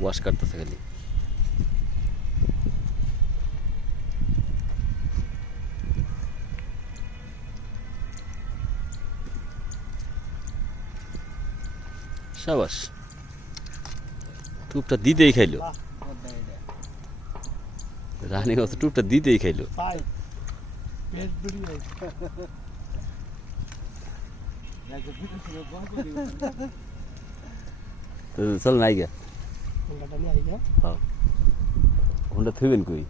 Wash কাটতেছে খালি সাবাস টুপটা দিতেই খাইলো রানী অত টুপটা দিতেই খাইলো ভাই পেট বিড়ি হয়েছে তো চল নাই গা নিয়ে গা হ্যাঁ। হোন্ডা থইবেন কই?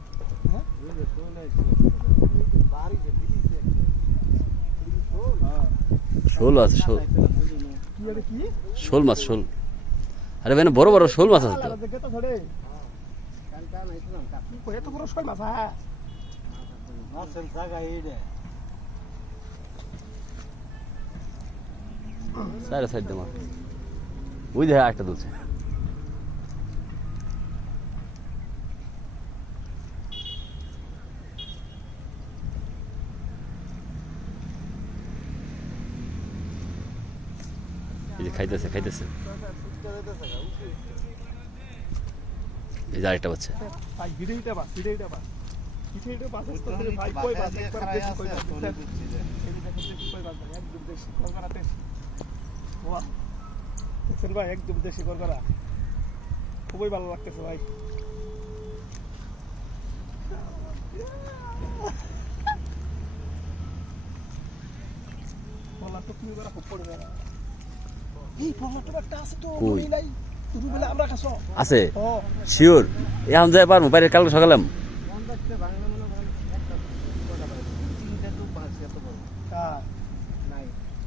শোল আছে শোল। শোল মাছ শোল। আরে ভাই বড় বড় শোল মাছ আছে হ্যাঁ। সাইড সাইড দে মাছ ওই দেখে একটা দুলছে যে খাইতেছে খাইতেছে। ভাই একদম দেশি খুবই ভালো লাগতেছে ভাই বেড়া খুব পড়বে না এই পলা তো একটা আছে তো কই? নাই। আছে? শিওর এখন যাই পারব বাইরে কালকে সকালে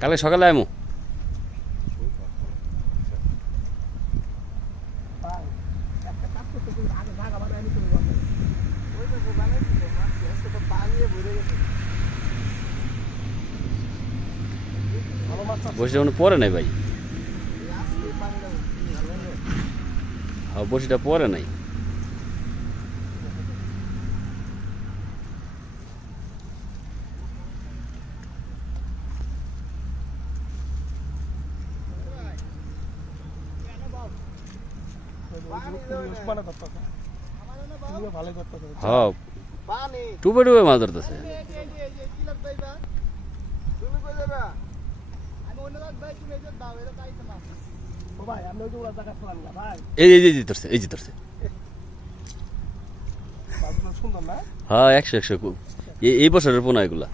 কালকে সকালে আমু ভাই একটা কাজ করতে তুমি আগে ভাগ আবার আমি তুমি বলব ভালো মাছ আছে। বসিটা মনে পরে নাই ভাই হ্যাঁ বসিটা পরে নাই তুমি। হ্যাঁ টুপে টুপে মাছ ধরতেছে ভাই, আমি ওই যে ওরা জায়গায় ছিলাম না, ভাই। এই এই এই যে ধরছে এই যে ধরছে। মাছগুলো হ্যাঁ একশো একশো এই- এই বছরের পোনা এগুলা।